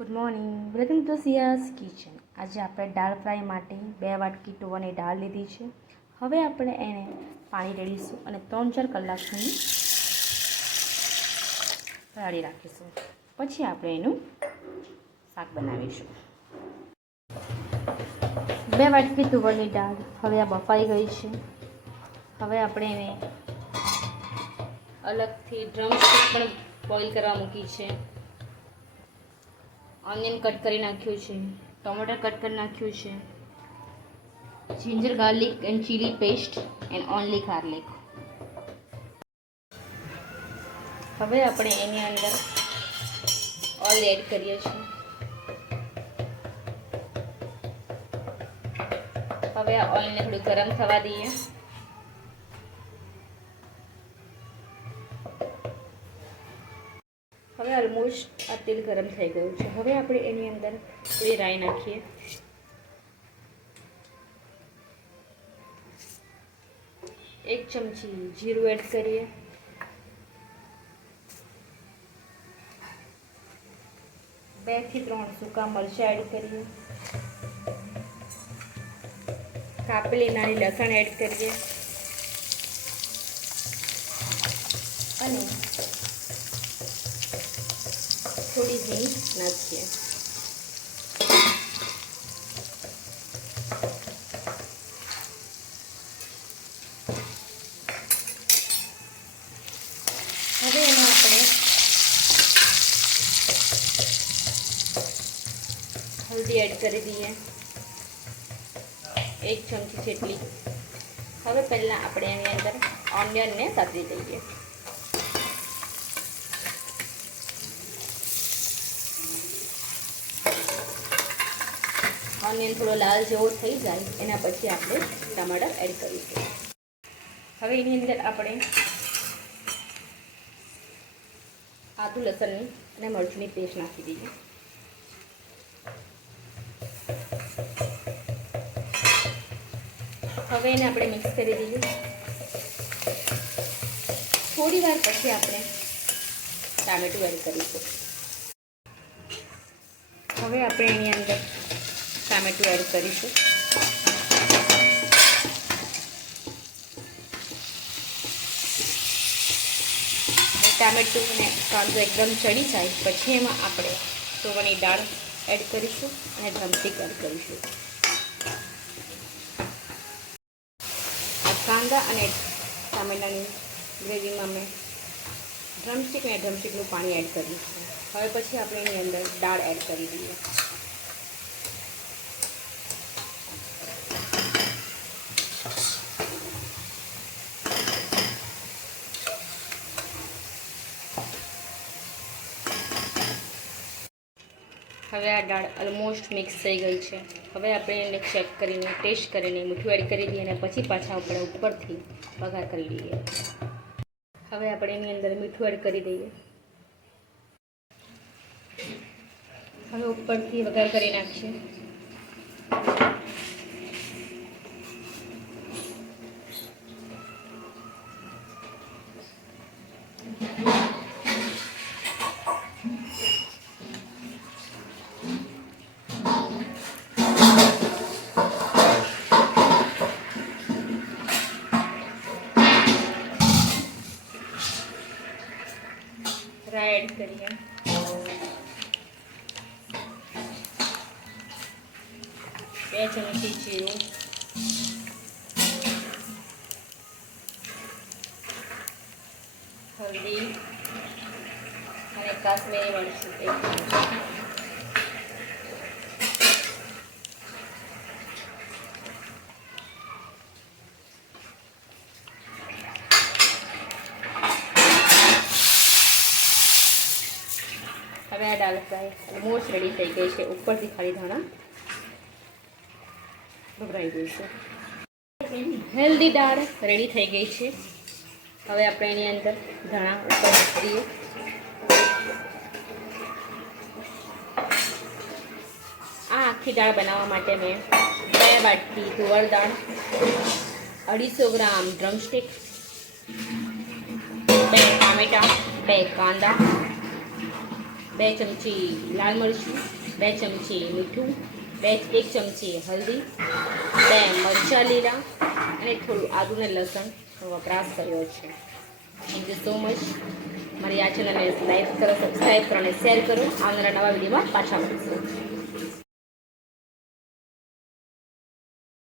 Good morning, welcome to સિયાસ kitchen. આજે આપણે દાળ fry માટે 2 વાટકી તુવેરની દાળ લીધી છે. હવે આપણે એને પાણી રેડીશું અને 3-4 કલાક સુધી પલાળી રાખીશું. પછી આપણે એનું શાક બનાવીશું. 2 વાટકી તુવેરની દાળ હવે આ બફાઈ ગઈ છે. હવે આપણે એને અલગથી ડ્રમસ્ટિક પણ બોઇલ કરવા મૂકી છે. ઓનિયન કટ કરી નાખ્યું છે, ટોમેટો કટ કરી નાખ્યું છે, ginger garlic and chilli paste and only garlic. હવે આપણે એની અંદર ઓઇલ એડ કરીએ છીએ. હવે આ ઓઇલને થોડું ગરમ થવા દઈએ. હવે ઓલમોસ્ટ આ તેલ ગરમ થઈ ગયું છે. હવે આપણે એની અંદર થોડી રાઈ નાખીએ. એક ચમચી જીરું એડ કરીએ. બે થી 3 સૂકા મરચાં એડ કરીએ. કાપેલી નાની લસણ એડ કરીએ અને થોડી હિંગ નાખીએ. હવે એમાં આપણે હલ્દી એડ કરી દઈએ, 1 ચમચી જેટલી. હવે પહેલાં આપણે એની અંદર ઓનિયનને સાતરી દઈએ. ઓનિયન થોડો લાલ જેવો થઈ જાય એના પછી આપણે ટમાટર એડ કરીશું. હવે એની અંદર આપણે આદુ લસણની અને મરચુંની પેસ્ટ નાખી દઈએ. હવે એને આપણે મિક્સ કરી દઈએ. થોડી વાર પછી આપણે ટામેટું એડ કરીશું. હવે આપણે એની અંદર ટામેટું એડ કરીશું. ટામેટું અને કાંદો એકદમ ચડી જાય પછી એમાં આપણે તુવેરની દાળ એડ કરીશું અને ડ્રમસ્ટિક એડ કરીશું. આ કાંદા અને ટામેટાની ગ્રેવીમાં મેં ડ્રમસ્ટિક અને ડ્રમસ્ટિકનું પાણી એડ કર્યું છે. હવે પછી આપણે એની અંદર દાળ એડ કરી દઈએ. હવે આ દાળ ઓલમોસ્ટ મિક્સ થઈ ગઈ છે. હવે આપણે એને ચેક કરીને ટેસ્ટ કરીને મીઠું એડ કરી દઈએ અને પછી પાછા આપણે ઉપરથી વઘાર કરી લઈએ. હવે આપણે એની અંદર મીઠું એડ કરી દઈએ. હવે ઉપરથી વઘાર કરી નાખીએ. રાઈ એડ કરીએ. બે ચમચી જીરું, હલ્દી અને કાશ્મીરી મરચું 1 ચમચી. હવે આ દાળ ફ્રાય ઓલમોસ્ટ રેડી થઈ ગઈ છે. ઉપરથી ખાલી ધાણા ભભરાઈ ગઈ છે. હેલ્ધી દાળ રેડી થઈ ગઈ છે. હવે આપણે એની અંદર ધાણા ઉપર નાખી દઈએ. આ આખી દાળ બનાવવા માટે મેં 2 વાટકી તુવેર દાળ, 250 ગ્રામ ડ્રમસ્ટિક, 2 ટામેટાં, 2 કાંદા, 2 ચમચી લાલ મરચું, 2 ચમચી મીઠું, 1 ચમચી હલ્દી, 2 મરચાં લીલા અને થોડું આદુ ને લસણનો વપરાશ કર્યો છે. Thank you so much. મારી આ ચેનલને લાઈક કરો, સબસ્ક્રાઈબ કરો અને શેર કરો. આવનારા નવા વિડીયોમાં પાછા મળીશું.